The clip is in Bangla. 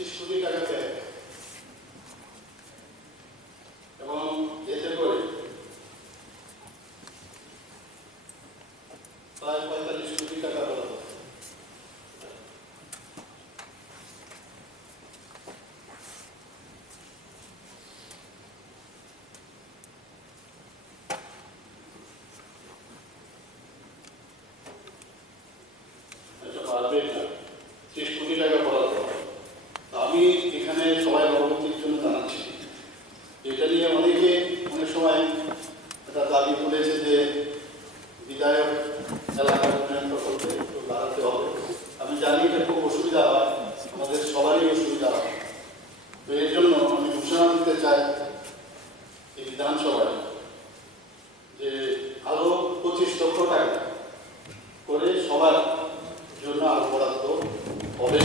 কোটি টাকা দেয় এবং এতে করে প্রায় 45 কোটি টাকা বরাদ্দ। বাড়বে না, 30 কোটি টাকা বরাদ্দ। আমি এখানে সবাই অবগতির জন্য জানাচ্ছি, এটা নিয়ে অনেকে অনেক সময় একটা দাবি তুলেছে যে বিধায়ক এলাকার উন্নয়ন প্রকল্পে একটু বাড়াতে হবে। আমি জানি এটা খুব অসুবিধা হয়, আমাদের সবারই অসুবিধা হয়। তো এর জন্য আমি ঘোষণা দিতে চাই এই বিধানসভায় যে আরো 25 লক্ষ টাকা করে সবার জন্য আরো বরাদ্দ হবে।